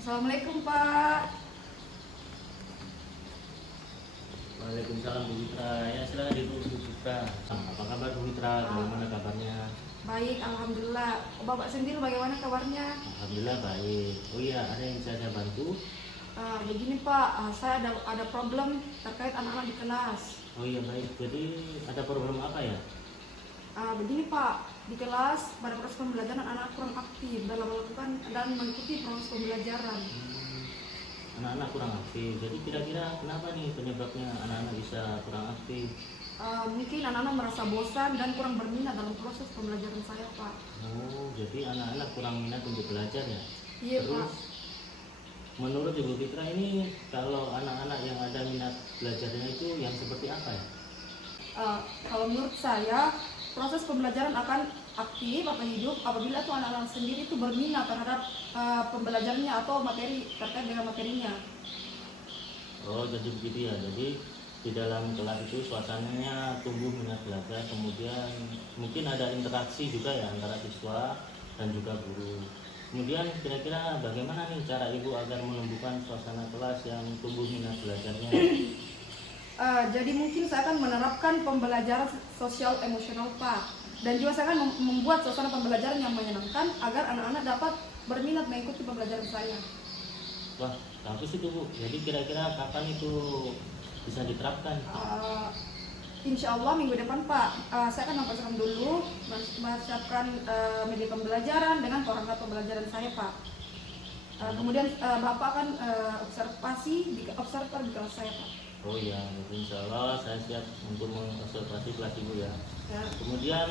Assalamualaikum Pak. Waalaikumsalam Bu Fitra. Ya silakan Bu Fitra. Apa kabar Bu Fitra? Bagaimana kabarnya? Baik, alhamdulillah. Bapak sendiri bagaimana kabarnya? Alhamdulillah baik. Oh iya, ada yang bisa saya bantu? Begini Pak, saya ada problem terkait anak-anak di kelas. Oh iya baik. Jadi ada problem apa ya? Begini Pak, di kelas pada proses pembelajaran anak-anak kurang aktif dalam melakukan dan mengikuti proses pembelajaran. Anak-anak kurang aktif. Jadi kira-kira kenapa nih penyebabnya anak-anak bisa kurang aktif? Mungkin anak-anak merasa bosan dan kurang berminat dalam proses pembelajaran saya Pak. Oh, jadi anak-anak kurang minat untuk belajar ya? Iya Terus, Pak. menurut Ibu Fitra ini kalau anak-anak yang ada minat belajarnya itu yang seperti apa ya? Kalau menurut saya proses pembelajaran akan aktif atau hidup apabila tuh anak-anak sendiri itu berminat terhadap pembelajarannya atau materi terkait dengan materinya. Oh jadi begitu ya. Jadi di dalam kelas itu suasananya tumbuh minat belajar, kemudian mungkin ada interaksi juga ya antara siswa dan juga guru. Kemudian kira-kira bagaimana nih cara Ibu agar menumbuhkan suasana kelas yang tumbuh minat belajarnya? Jadi mungkin saya akan menerapkan pembelajaran sosial emosional Pak, dan juga saya akan membuat suasana pembelajaran yang menyenangkan agar anak-anak dapat berminat mengikuti pembelajaran saya. Wah bagus itu Bu. Jadi kira-kira kapan itu bisa diterapkan? Insya Allah minggu depan Pak. Saya akan mempersiapkan dulu, mempersiapkan media pembelajaran dengan perangkat pembelajaran saya Pak. Kemudian Bapak akan observasi di kelas saya Pak. Oh iya, insya Allah saya siap untuk mengobservasi kelas Ibu ya. Kemudian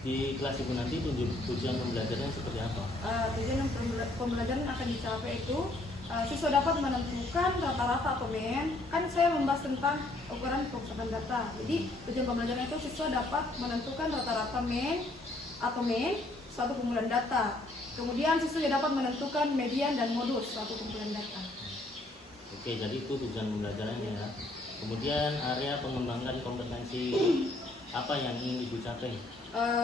di kelas Ibu nanti tujuan pembelajarannya seperti apa? Tujuan pembelajaran akan dicapai itu siswa dapat menentukan rata-rata atau mean. Kan saya membahas tentang ukuran pemusatan data. Jadi tujuan pembelajaran itu siswa dapat menentukan rata-rata mean atau mean suatu kumpulan data. Kemudian siswa dapat menentukan median dan modus suatu kumpulan data. Oke, jadi itu tujuan pembelajarannya ya. Kemudian area pengembangan kompetensi apa yang ingin Ibu capai?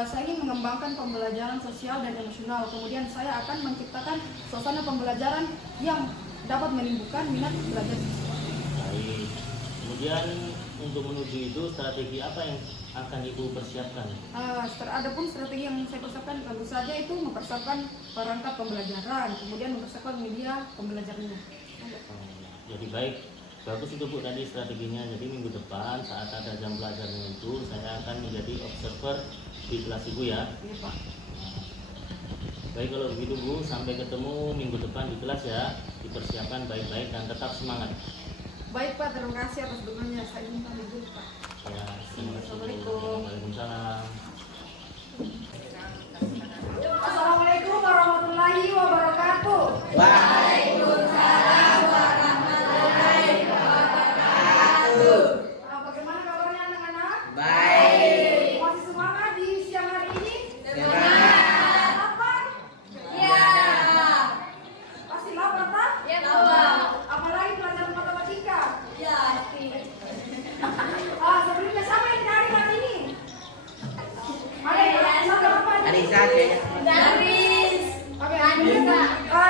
Saya ingin mengembangkan pembelajaran sosial dan emosional. Kemudian saya akan menciptakan suasana pembelajaran yang dapat menimbulkan minat belajar siswa. Baik. Kemudian untuk menuju itu strategi apa yang akan Ibu persiapkan? Adapun strategi yang saya persiapkan tentu saja itu mempersiapkan perangkat pembelajaran, kemudian mempersiapkan media pembelajarannya. Jadi baik, bagus itu Bu tadi strateginya. Jadi minggu depan saat ada jam belajarnya itu saya akan menjadi observer di kelas Ibu ya. Iya Pak. Baik kalau begitu Bu, sampai ketemu minggu depan di kelas ya. Dipersiapkan baik-baik dan tetap semangat. Baik Pak, terima kasih atas dukungannya. Saya ingin pamit dulu Pak. Ya, terima kasih. Assalamualaikum. Waalaikumsalam. Assalamualaikum warahmatullahi wabarakatuh. Waalaikumsalam warahmatullahi wabarakatuh. Bagaimana kabarnya anak-anak? Baik. Masih semangat di siang hari ini? Semangat. Lapar? Ya. Pasti lapar Pak? Ya, Pak. Apalagi pelajaran matematika? Ya. Sebelumnya siapa yang dari hari ini? Ada apa? Anissa aja. Daris. Oke,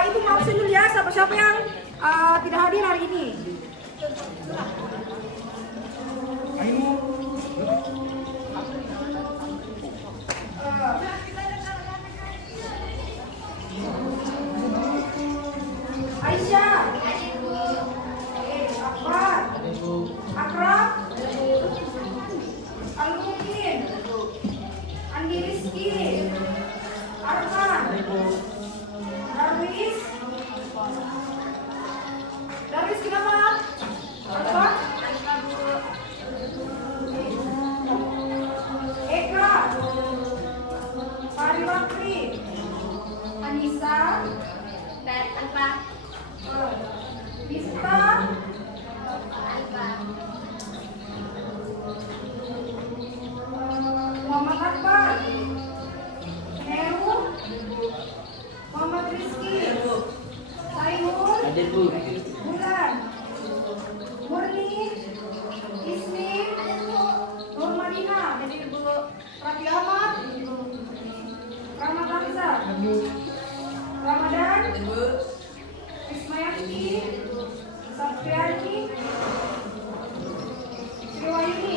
itu maafin dulu ya siapa-siapa yang tidak hadir hari ini. Aisyah, Akbar, Akrab, Al-Mumin, Andi Rizky, Arman, Darwis kenapa? Apa? Eka, Fahri Bakri, Anissa, Dan apa? Bista, Muhammad Akbar, Heru, Muhammad Rizky, Saihul, Ada Bu. Bulan, Murni, Ismi, Nur Madinah, jadi Ibu Raffi Ahmad, Rahmat Hamzah, Ramadan, Ismayati, Sapriani, Sriwayuni.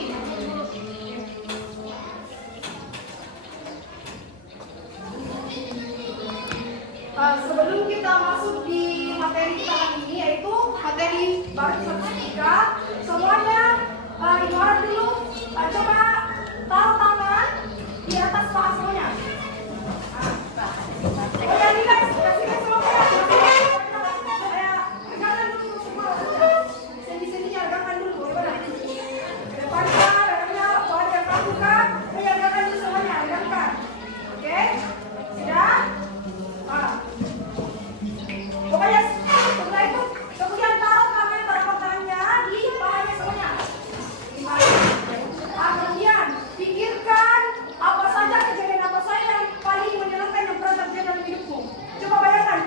Sebelum kita masuk di materi kita kali ini, yaitu materi baru sertifikat, semuanya ibarat dulu. Coba taruh tangan di atas paha semuanya. Jangan relax, kasihkan semua pegangan dulu semua. Sendi-sendinya regangkan dulu, gimana? Depannya, regangnya, bawahnya lakukan, regangkan dulu semuanya, regangkan. Oke? Sudah? Pokoknya setelah itu kemudian taruh tangannya di pahanya semuanya. Kemudian pikirkan apa saja kejadian apa saja yang paling menyenangkan yang pernah terjadi dalam hidupmu. Coba bayangkan,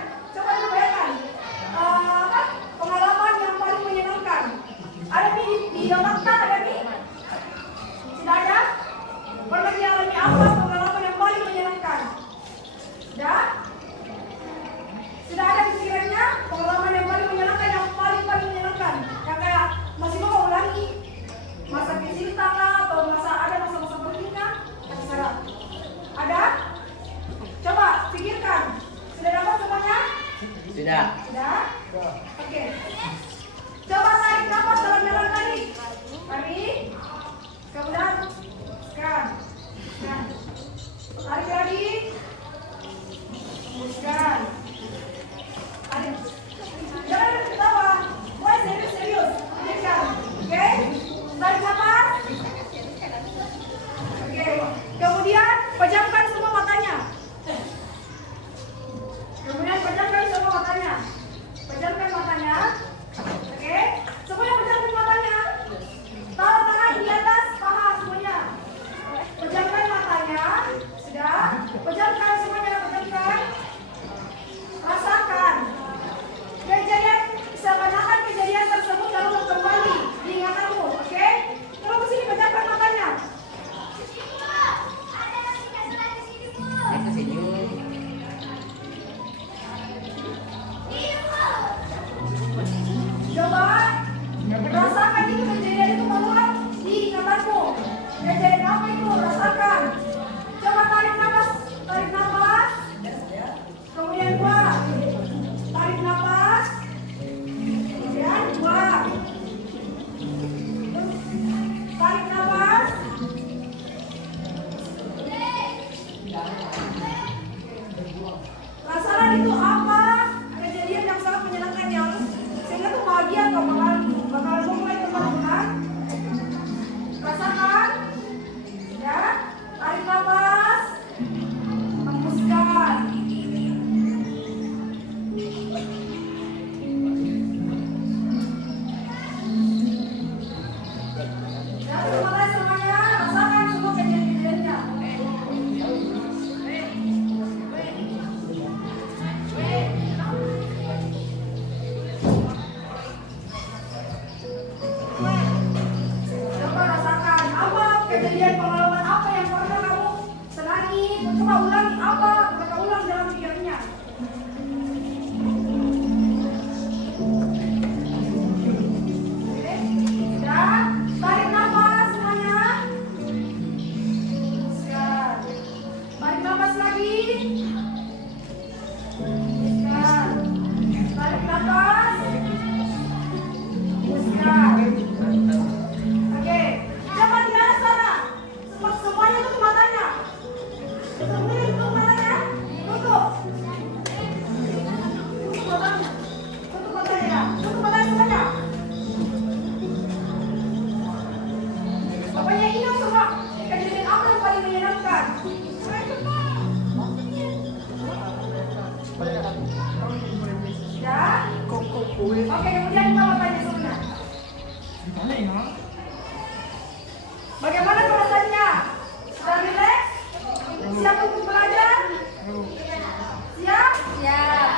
pengalaman yang paling menyenangkan. Ada di daftar, ada nih? Tidak ada? Pernah dialami apa pengalaman yang paling menyenangkan? Sudah? Sudah ada pikirannya pengalaman yang paling menyenangkan, yang paling menyenangkan, yang kayak masih mau ulangi masa kecil tangga atau masa-masa penting kan? Terserah. Ada? Coba pikirkan. Sudah dapat semuanya? Sudah. Sudah? Oke. Coba tarik nafas dalam-dalam tadi. Tarik. Kemudian hembuskan. Tarik lagi. Hembuskan. Jangan ketawa, mulai serius. Oke? Tarik nafas. Oke. Kemudian pejamkan semua matanya. Pejamkan matanya. Oke? Semuanya pejamkan matanya. Taruh tangan di atas paha semuanya. Pejamkan matanya. Sudah? Pejamkan semuanya, pejamkan. Rasakan. Seakan-akan kejadian tersebut lalu kembali di ingatanmu, oke? Terus sini pejamkan matanya. Coba rasakan itu kejadian itu mengulang di ingatanmu. Kejadian apa itu? Rasakan. Coba tarik nafas. Kemudian buang. Tarik nafas. Kemudian buang. Tarik nafas. Rasakan itu apa kejadian yang sangat menyenangkan yang sehingga tuh bahagia atau bakalan memulai teman-teman. Rasakan. Ya, tarik nafas. Hembuskan. Terima kasih semuanya. Rasakan semua kejadian-kejadiannya. Coba rasakan apa kejadian pengalaman apa yang pernah kamu senangi. Coba ulangi apa, mereka ulang dalam pikirannya. Sudah, tarik nafas semuanya. Sekarang, tarik nafas lagi. Sekarang, tarik nafas. Sekarang. Oke, coba di arah sana. Semuanya tutup matanya. Tutup matanya. Tutup. Tutup matanya. Tutup matanya. Tutup matanya semuanya. Pokoknya ingat semua kejadian apa yang paling menyenangkan. Ya. Oke, kemudian kita matanya semuanya. Bagaimana perasaannya? Sudah relax? Siap untuk belajar? Siap? Siap.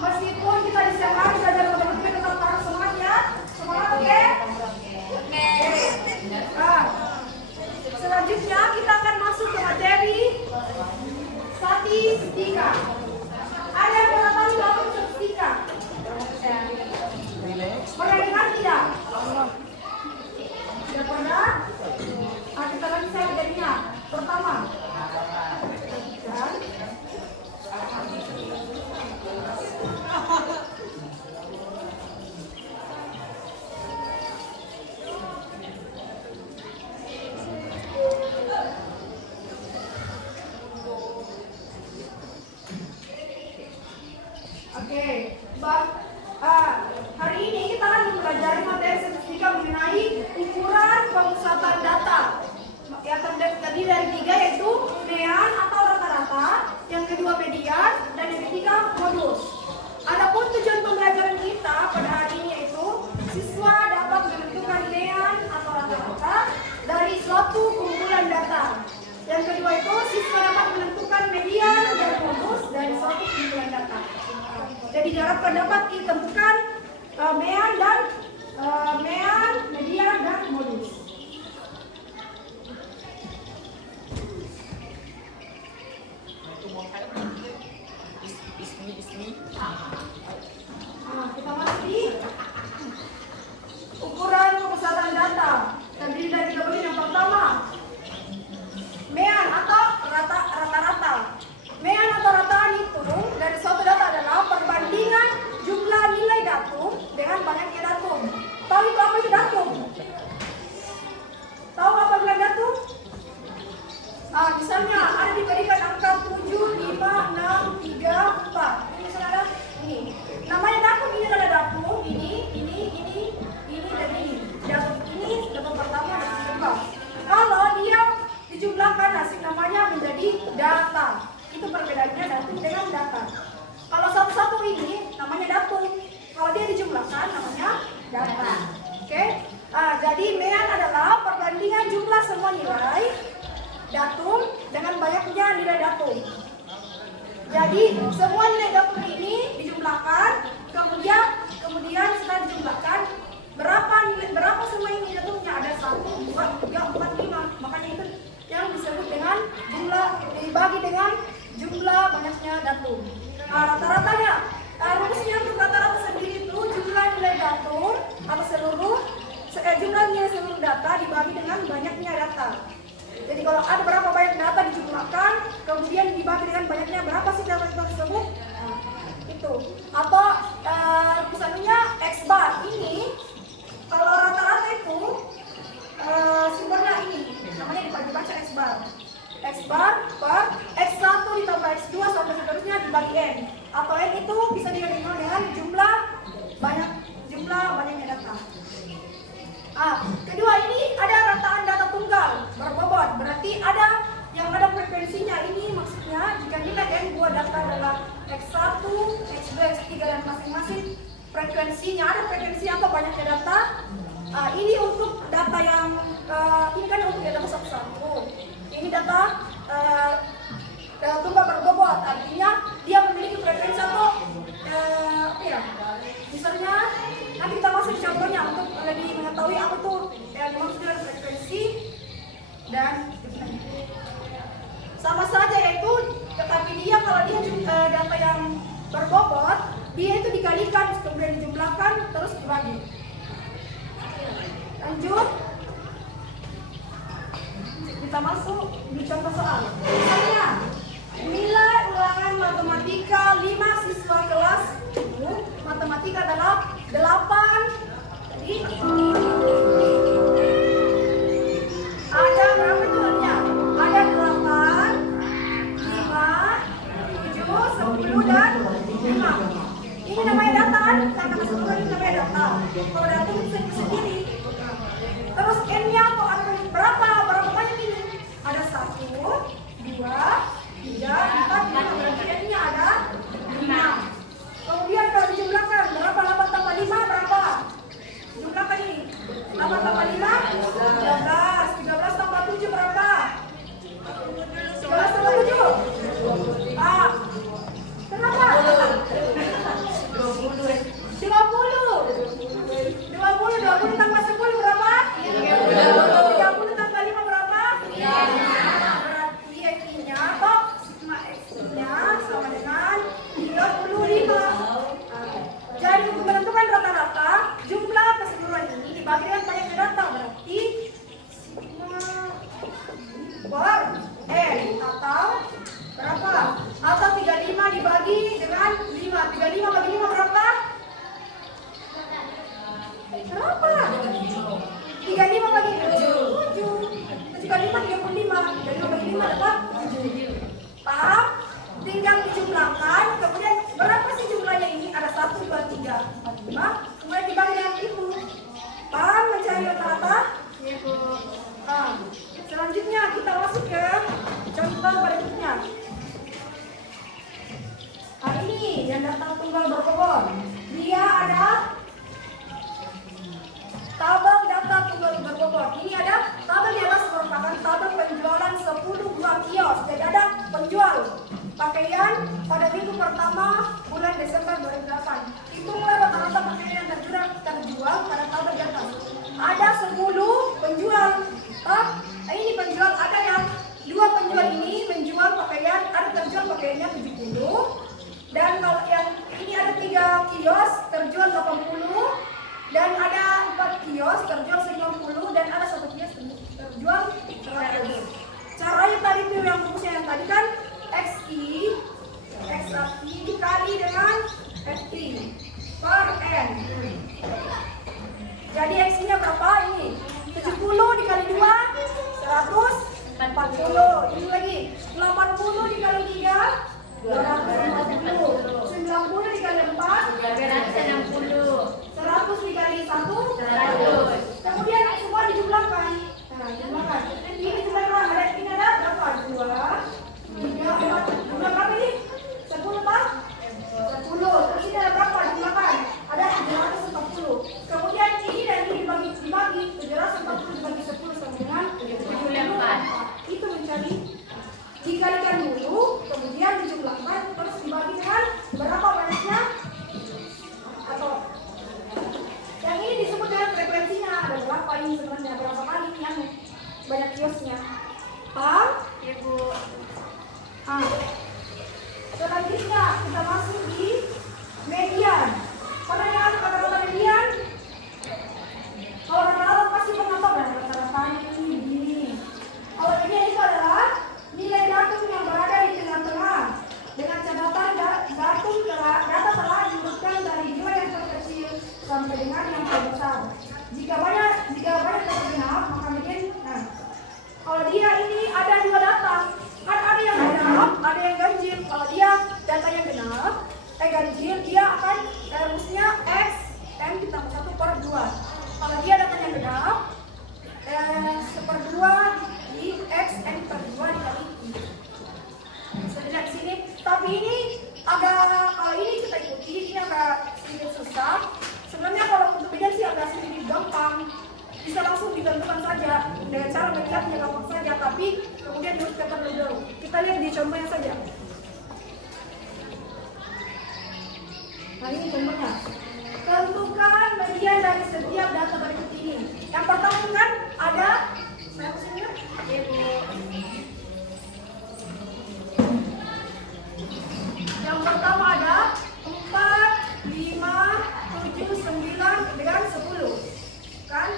Meskipun kita di siang hari belajar matematika tetap harus semangat ya. Semangat, oke? Oke. Nah, selanjutnya kita akan masuk ke materi statistika. Ada yang pernah tahu apa itu statistika? Oke, hari ini kita akan mempelajari materi statistika mengenai ukuran pemusatan data. Yang terdiri dari 3 yaitu mean atau rata-rata, yang kedua median, dan yang ketiga modus. Adapun tujuan pembelajaran kita pada hari ini yaitu siswa dapat menentukan mean atau rata-rata dari suatu kumpulan data. Yang kedua itu siswa dapat menentukan median dan modus dari suatu kumpulan data. Jadi diharapkan dapat ditentukan mean, median, dan modus. Kita masuk di ukuran pemusatan data. Terdiri dari 3 bagian. Yang pertama, mean atau rata-rata. Mean atau rataan itu dari suatu data adalah perbandingan jumlah nilai datum dengan banyaknya datum. Tahu itu apa itu datum? Tahu apa bilang datum? Misalnya ada diberikan angka 7, 5, 6, 3, 4. Ini misalnya ada ini. Namanya datum, ini adalah datum. Ini, dan ini. Datum ini datum pertama dan kedua. Kalau dia dijumlahkan hasil namanya menjadi data. Itu perbedaannya datum dengan data. Kalau satu-satu ini namanya datum. Kalau dia dijumlahkan namanya data. Oke? Jadi mean adalah perbandingan jumlah semua nilai datum dengan banyaknya nilai datum. Jadi semua nilai datum ini dijumlahkan, kemudian setelah dijumlahkan berapa semua ini datumnya, ada 1, 2, 3, 4, 5. Makanya itu yang disebut dengan jumlah dibagi dengan jumlah banyaknya datum. Rata-ratanya, rumusnya untuk rata-rata sendiri itu jumlah nilai datum atau jumlah nilai seluruh data dibagi dengan banyaknya data. Jadi kalau ada berapa banyak data dijumlahkan, kemudian dibagi dengan banyaknya berapa sih data tersebut, itu. Atau misalnya X bar ini, kalau rata-rata itu sumbernya ini, namanya dibaca X bar. X bar per X1 ditambah X2 sampai seterusnya dibagi N. Atau N itu bisa dikalikan dengan jumlah banyaknya data. Kedua ini ada rataan data tunggal berbobot, berarti ada frekuensinya. Ini maksudnya jika nilai N buah data adalah X1, X2, X3 dan masing-masing frekuensinya, ada frekuensi apa banyaknya data. Ini untuk data yang ini kan untuk data satu-satu. Ini data tunggal berbobot, artinya dia memiliki frekuensi atau misalnya nanti kita masuk contohnya untuk lebih mengetahui apa tuh yang dimaksud dengan frekuensi dan sama saja yaitu, tetapi dia kalau dia data yang berbobot, dia itu dikalikan kemudian dijumlahkan terus dibagi. Lanjut, kita masuk di contoh soal. Misalnya nilai ulangan matematika 5 siswa kelas 10, matematika adalah 8. Jadi ada berapa tuanya? Ada 8, 5, 7, 10 dan 5. Ini namanya data kan? Karena keseluruhan ini namanya data. Kalau data itu sendiri. Terus N-nya atau ada berapa banyak ini? Ada 1, 2, 3, 4, 5. Berarti N-nya ada 5. Kemudian kalau dijumlahkan berapa 8 tambah 5 berapa? Jumlahkan ini. 8 tambah 5 13. 13 tambah 7 berapa? 13 tambah 7. Kenapa? 20 tambah 10 berapa? 30 tambah 5 berapa? Berarti X-nya atau sigma X-nya sama dengan 35. Jadi untuk menentukan rata-rata jumlah keseluruhan ini dibagi dengan banyaknya data, berarti yang rumusnya yang tadi kan XI dikali dengan FT per N. Jadi X-nya berapa ini? 70 dikali 2, 140. Ini lagi 80 dikali 3, 240. 90 dikali 4, 260. 100 dikali 1, 100. kemudian semua dijumlahkan. Nah, jumlahkan. Ini jumlahkan. Ini ada berapa? 2, 3, 4. Jumlah berapa ini? 10 Pak? 10. Terus ini ada berapa? Jumlahkan. Ada 740. Kemudian ini dan ini dibagi 740 dibagi 10 sama dengan 74. Itu mencari dikalikan dulu, kemudian dijumlahkan, terus dibagi dengan berapa banyaknya? Atau yang ini disebut dengan frekuensinya. Ada berapa ini sebenarnya? Berapa kali yang banyak kiosnya? Paham? Ya Bu. Selanjutnya kita masuk di median. Pernah dengar kata-kata median? Kalau rata-rata pasti pernah tahu kan rata-rata ini begini. Kalau median itu adalah nilai datum yang berada di tengah-tengah dengan catatan datum data telah diurutkan dari nilai yang terkecil sampai dengan yang terbesar. Jika banyak data genap, maka median. Nah, kalau dia ini ada dua data, kan ada yang genap, ada yang ganjil. Kalau dia datanya genap, ganjil, dia akan rumusnya X M ditambah 1 per 2. Kalau dia datanya genap, 1/2 di X M per 2 dikali I. Bisa dilihat di sini. Tapi ini kalau ini kita ikuti, ini agak sedikit susah. Sebenarnya kalau untuk median sih agak sedikit gampang. Bisa langsung ditentukan saja dengan cara melihatnya gampang saja, tapi kemudian diurutkan terlebih dahulu. Kita lihat di contohnya saja. Nah ini contohnya. Tentukan median dari setiap data berikut ini. Yang pertama kan ada yang pertama ada 4, 5, 7, 9 dengan 10. Kan?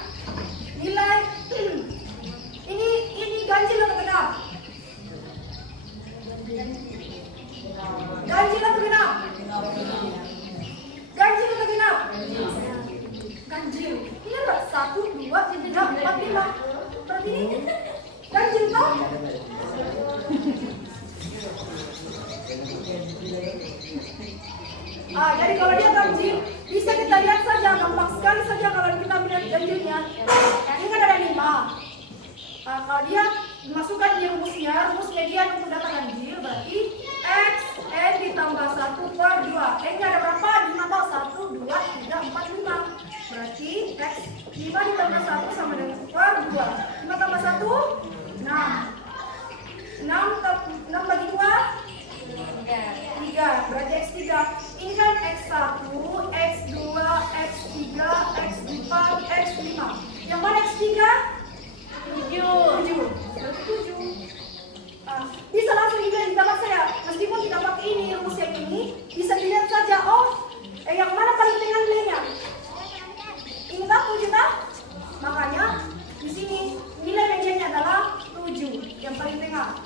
Nilai ini ganjil atau genap? Ganjil atau genap? Ganjil atau genap? Ganjil. Ini apa? 1, 2, 3, 4, 5. Berarti ini ganjil toh? Jadi kalau dia ganjil, bisa kita lihat saja, gampang sekali saja kalau kita melihat ganjilnya. Ini kan ada 5. Kalau dia dimasukkan di rumus median untuk data ganjil, berarti X N ditambah 1 per 2. N-nya ada berapa? 5 toh? 1, 2, 3, 4, 5. Berarti X 5 ditambah 1 sama dengan per 2. 5 tambah 1, 6. 6 bagi 2, 3. Berarti X3. Ini kan X1, X2, X3, X4, X5. Yang mana X3? 7. Berarti 7. Bisa langsung juga ditambah saya. Meskipun tidak pakai ini, rumus yang ini, bisa dilihat saja. Yang mana paling tengah nilainya? Ini tak 7 tak? Makanya di sini nilai mediannya adalah 7, yang paling tengah.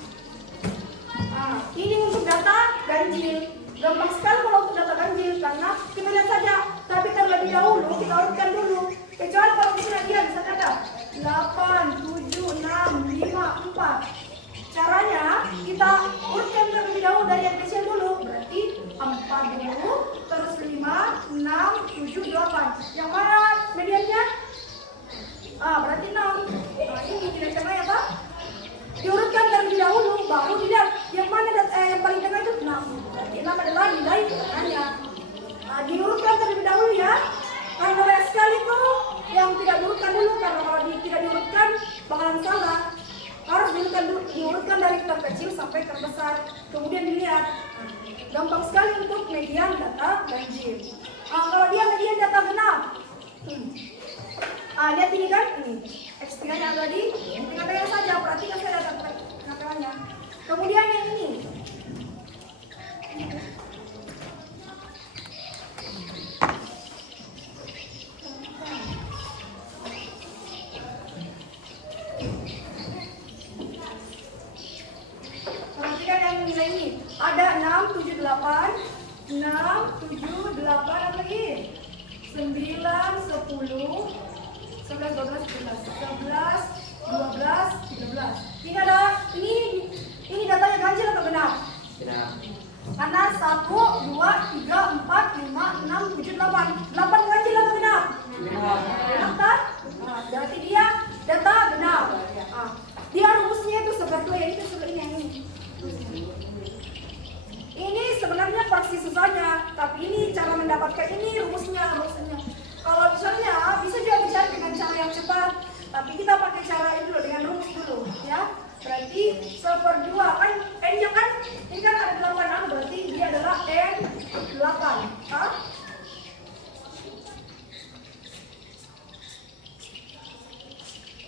Ini untuk data ganjil. Gampang sekali kalau untuk data ganjil karena kita lihat saja. Tapi terlebih dahulu kita urutkan dulu. Kecuali kalau misalnya dia bisa kata 8, 7, 6, 5, 4. Caranya kita urutkan terlebih dahulu dari yang kecil dulu. Berarti 4 dulu, terus 5, 6, 7, 8. Yang mana mediannya? Berarti 6. Ini tidak tengah ya Pak? Diurutkan terlebih dahulu, baru dilihat yang mana yang paling tengah itu 6. Berarti 6 adalah nilai tengahnya. Diurutkan terlebih dahulu ya. Karena banyak sekali tuh yang tidak diurutkan dulu, karena kalau tidak diurutkan bakalan salah. Harus diurutkan dari terkecil sampai terbesar. Kemudian dilihat. Gampang sekali untuk median data ganjil. Kalau dia median data genap. Lihat ini kan, ini X3-nya tadi, tengah-tengah saja, perhatikan saya data tengah-tengahnya. Kemudian yang ini. 9, 10, 11, 12, 13, 11, 12, 13. Ini datanya ganjil atau genap? Genap. Karena 1, 2, 3, 4, 5, 6, 7, 8. 8 ganjil atau genap? Genap. Genap kan? Nah, berarti dia data genap. Nah, dia rumusnya itu seperti ini, seperti ini. Ini sebenarnya persis susahnya, tapi ini cara mendapatkan ini rumusnya. Kalau misalnya bisa juga dicari dengan cara yang cepat, tapi kita pakai cara ini dulu dengan rumus dulu, ya. Berarti 1/2 kan n-nya kan ini kan ada 8, berarti dia adalah n8. Hah?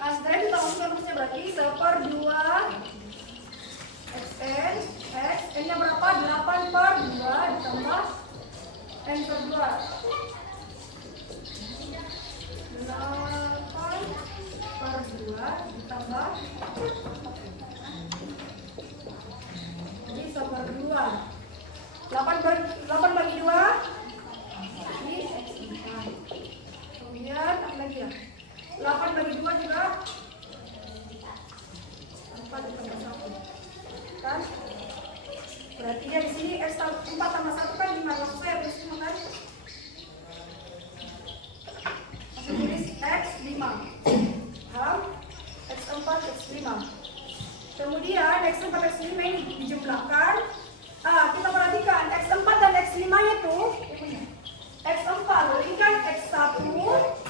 Nah, setelah kita masukkan rumusnya berarti 1/2 xn x n-nya berapa? 8/2 ditambah n/2. 8/2 ditambah jadi 1/2. 8 bagi 2 ini x4. Kemudian apa lagi ya? 8 bagi 2 juga 4 ditambah 1 kan? Berarti dia di sini x 4 tambah 1 kan 5. Maksud saya di sini kan? Masuk tulis x 5. Paham? X4 x5. Kemudian x4 x5 ini dijumlahkan. Kita perhatikan x4 dan x5 nya itu x4 ini kan x1,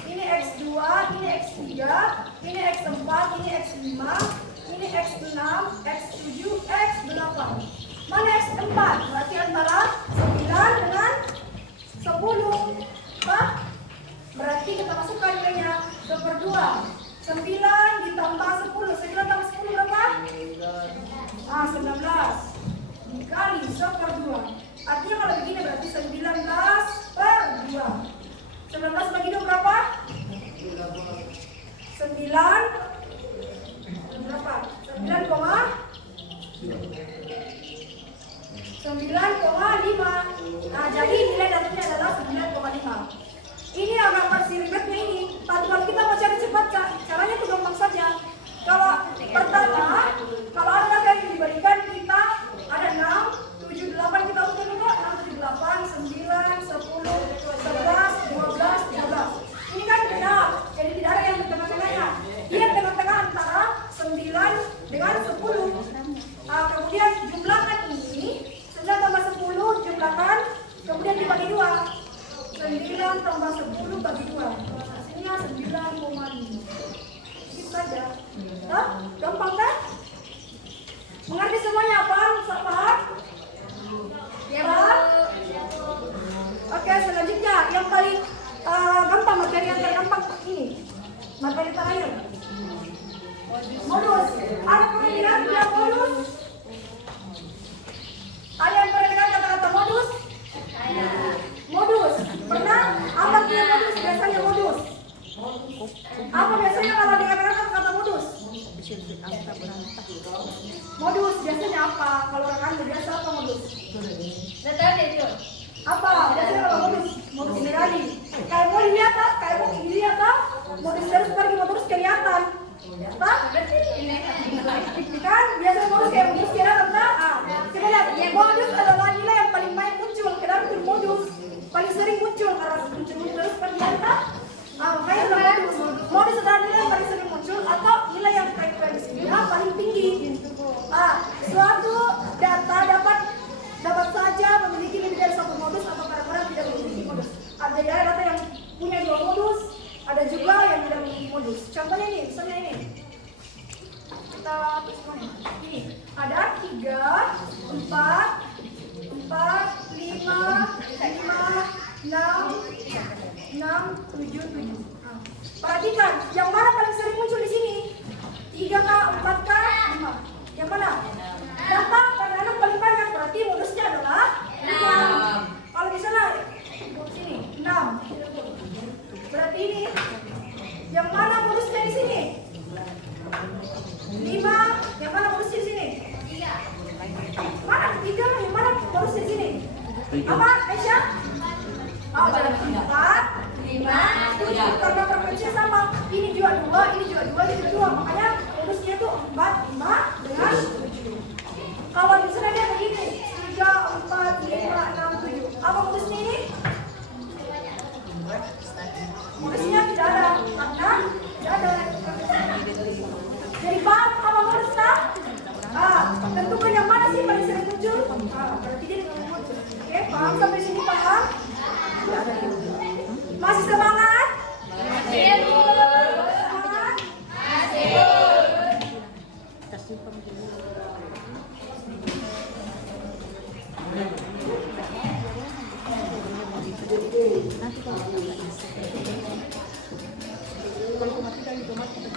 ini x2, ini x3, ini x4, ini x5, ini x6, x7, x8. Mana x4? Berarti antara 9 dengan 10. Pak? Berarti kita masukkan nilainya 1/2. 9 ditambah 10. 9 tambah 10 berapa? 19. Dikali 1/2. Artinya kalau begini berarti 19/2. 19 bagi 2 berapa? 9 berapa? 9,5. Nah, jadi nilai datanya adalah 9,5. Ini agak masih ribetnya ini. Tapi kalau kita mau cari cepat, caranya itu gampang saja. Kalau pertama, kalau ada data yang diberikan kita ada 6, 7, 8 kita ukur dulu. 6, 7, 8, 9, 10, 11, 12, 13. Ini kan genap, jadi tidak ada yang di tengah-tengahnya. Dia tengah-tengah antara 9 dengan 10. Kemudian jumlahkan ini 9 tambah 10 jumlahkan, kemudian dibagi 2. 9 tambah 10 bagi 2. Hasilnya 9,5. Gitu saja. Gampang kan? Mengerti semuanya apa? Paham? Ya, Pak? Oke, selanjutnya yang paling gampang, materi yang tergampang ini. Materi terakhir. Modus. Ada pernah dengar bilang modus? Ada yang pernah dengar kata-kata modus? Modus. Pernah? Apa artinya modus? Biasanya modus. Apa biasanya kalau dikatakan kata modus? Modus biasanya apa? Kalau orang biasa apa modus? Nggak tahu deh, Jun. Apa? Biasanya kalau modus ilegali. Kayak mau dilihat, kayak mau dilihat, modus terus pergi modus kelihatan. Pak? Kan biasanya modus kayak modus kelihatan, kita lihat. Modus adalah nilai yang paling baik muncul. Kenapa itu modus? Paling sering muncul karena muncul terus kelihatan. Makanya modus. Modus adalah nilai yang paling sering muncul atau nilai yang paling tinggi. Suatu data dapat saja memiliki lebih dari satu modus atau kadang-kadang tidak memiliki modus. Ada data yang punya 2 modus, ada juga yang tidak memiliki modus. Contohnya ini, misalnya ini. Kita hapus semuanya. Ini ada 3, 4, 5, 6, 7, 7. Perhatikan, yang mana paling sering muncul di sini? 3K, 4K, 5. Yang mana? Data kadang-kadang paling banyak, berarti modusnya adalah 6. Kalau misalnya sini 6. Berarti ini yang mana modusnya di sini? 5. Yang mana modusnya di sini? 3. Mana 3? Yang mana modusnya di sini? Apa, Aisyah? Ada 4, 5, karena frekuensinya sama. Ini juga 2, ini juga 2, ini juga 2. Makanya modusnya tuh 4, 5 dengan 7. Kalau misalnya dia begini 3, 4, 5, 6, 7. Apa modusnya ini? Modusnya tidak ada, karena tidak ada. Jadi paham apa modusnya? Tentukan yang mana sih paling sering muncul? Berarti dia dengan modus. Oke, paham sampai sini paham? Masih semangat? Semangat?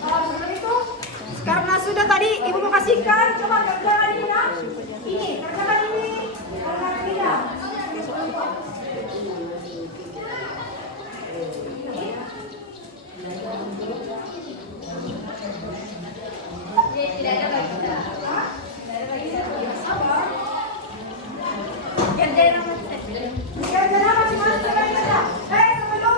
Sebelum itu, karena sudah tadi ibu mau kasihkan, coba kerjakan ini ya. Ini, kerjakan ini. Kerjakan ini ya. Tidak ada bagi kita. Sabar. Kerjain apa? Kerjakan apa sih mas? Sampai dulu.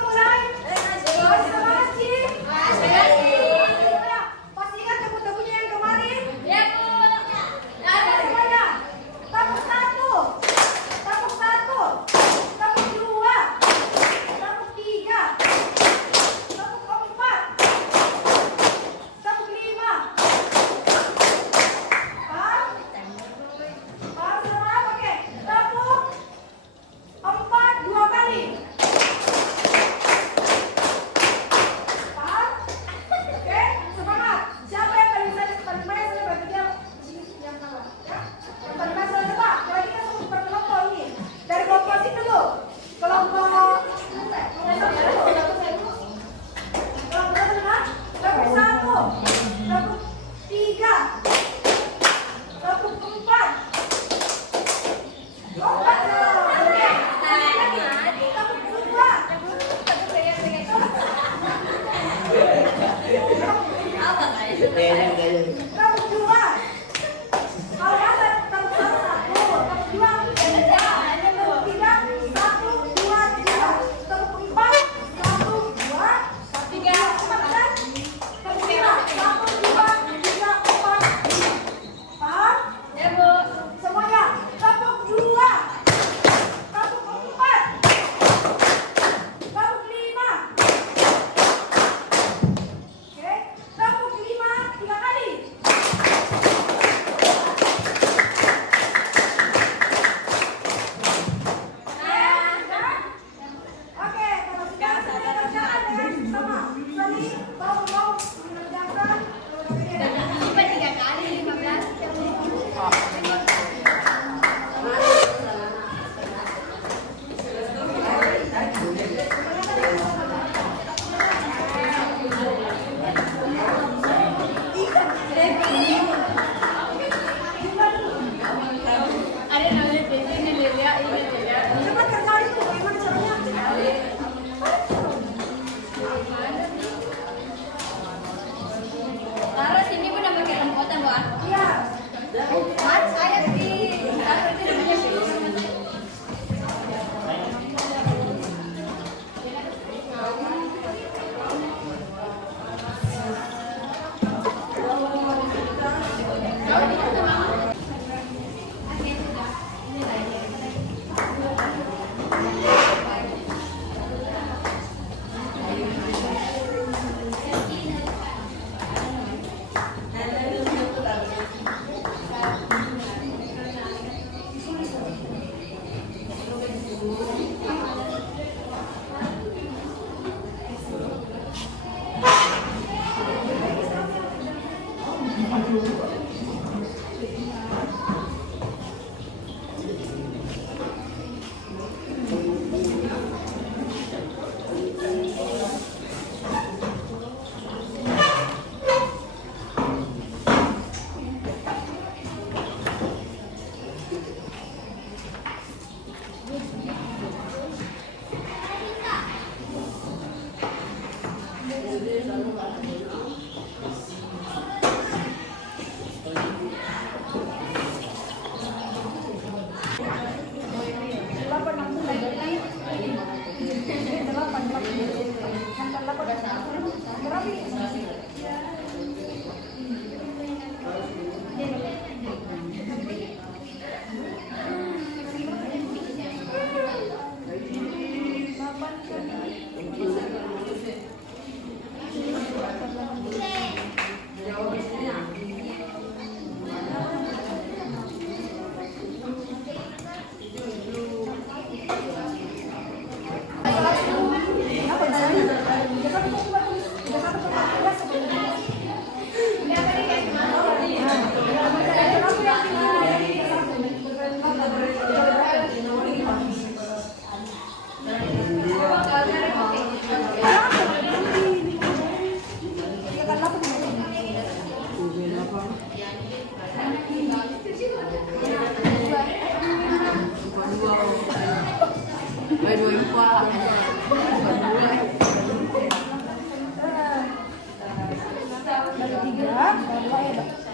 delapan berapa?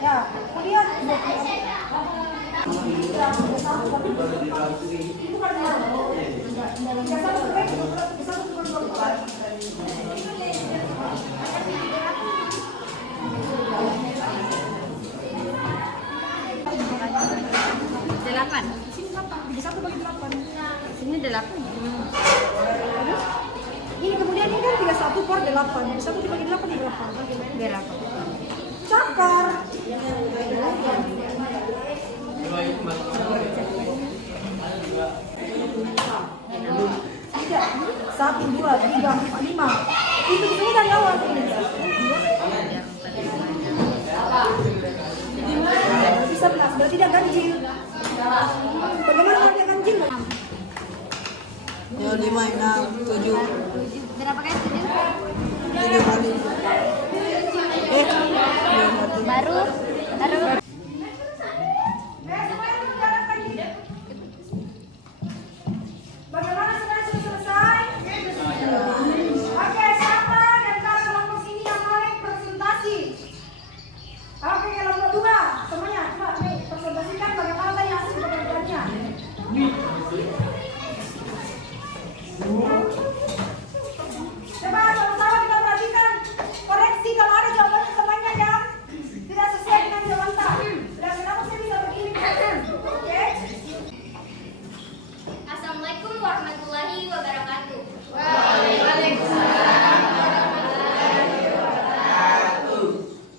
Ya, kemudian Delapan. satu bagi delapan. Sini delapan. Terus ini kemudian ini kan 31 per 8. Satu dibagi 8 di 8. Berapa? Cakar. Tidak. 1, 2, 3, 4, 5. Itu semua dari awal. 1, 2, 3, 11. Berarti dia ganjil. Bagaimana kalau dia ganjil? Ya 5, 6, 7. Berapa kali 7? 3 kali. Baru. Bagaimana sudah selesai? Oke, siapa di antara kelompok ini yang paling presentasi? Oke, kelompok 2, semuanya coba nih presentasikan bagaimana tadi hasil pekerjaannya. Coba sama-sama kita perhatikan, koreksi kalau ada jawabannya semuanya yang tidak sesuai dengan jawaban. Dan kenapa saya bisa begini? Oke. Assalamualaikum warahmatullahi wabarakatuh.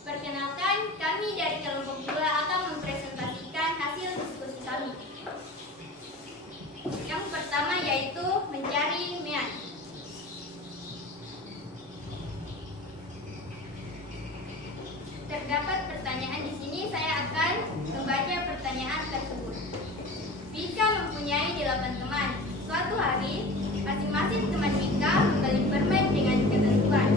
Perkenalkan, kami dari kelompok 2 akan mempresentasikan hasil diskusi kami. Yang pertama yaitu mencari mean. Terdapat pertanyaan di sini, saya akan membaca pertanyaan tersebut. Mika mempunyai 8 teman. Suatu hari, masing-masing teman Mika membeli permen dengan ketentuan.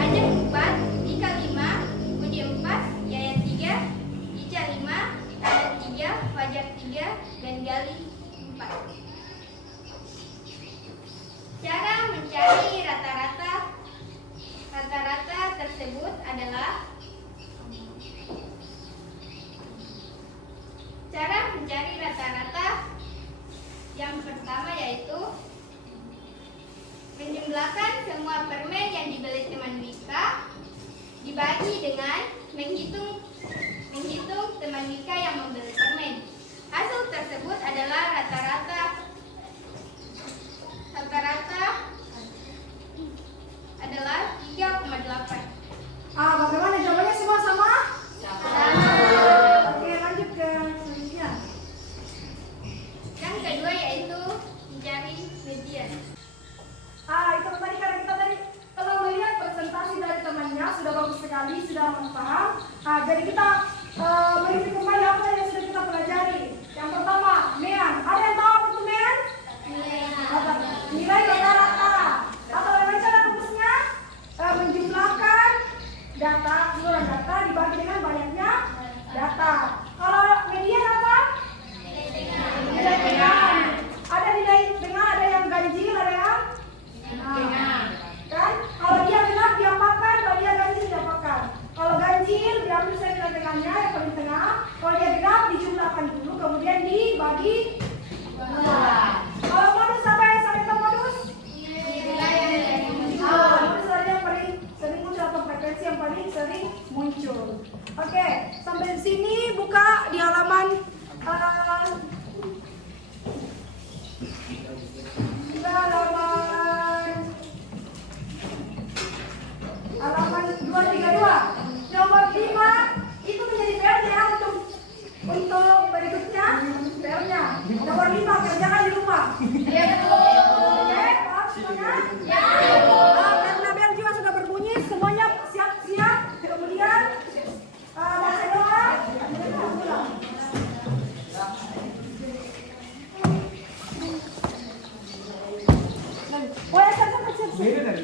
Ada 4, Mika 5, Budi 4, Yayan 3, Ica 5, Adam 3, Fajar 3, dan Gali 4. Cara mencari rata-rata tersebut adalah cara mencari rata-rata yang pertama yaitu menjumlahkan semua permen yang dibeli teman Mika dibagi dengan menghitung teman Mika yang membeli permen. Hasil tersebut adalah rata-rata adalah 3,8. Bagaimana jawabannya semua sama? Oke, lanjut ke selanjutnya. Yang kedua yaitu mencari median. Itu tadi karena kita tadi telah melihat presentasi dari temannya sudah bagus sekali, sudah paham. Jadi kita mereview kembali apa yang sudah kita pelajari. Yang pertama, mean. Ada yang tahu apa itu mean? Nilai rata-rata. Atau bagaimana rumusnya? Menjumlahkan data, seluruh data dibagi dengan banyaknya data. Kalau median apa? Nilai tengah. Ada nilai tengah, ada yang ganjil, ada yang kan? Kalau dia genap diapakan, kalau dia ganjil diapakan. Kalau ganjil halaman halaman 232. Nomor 5 itu menjadi PR-nya untuk berikutnya PR-nya. Nomor 5 kerjakan di rumah. Ya, betul. Oke, paham semuanya? Ya. Karena bel juga sudah berbunyi, semuanya siap-siap. Kemudian baca doa. Oh ya, siap-siap.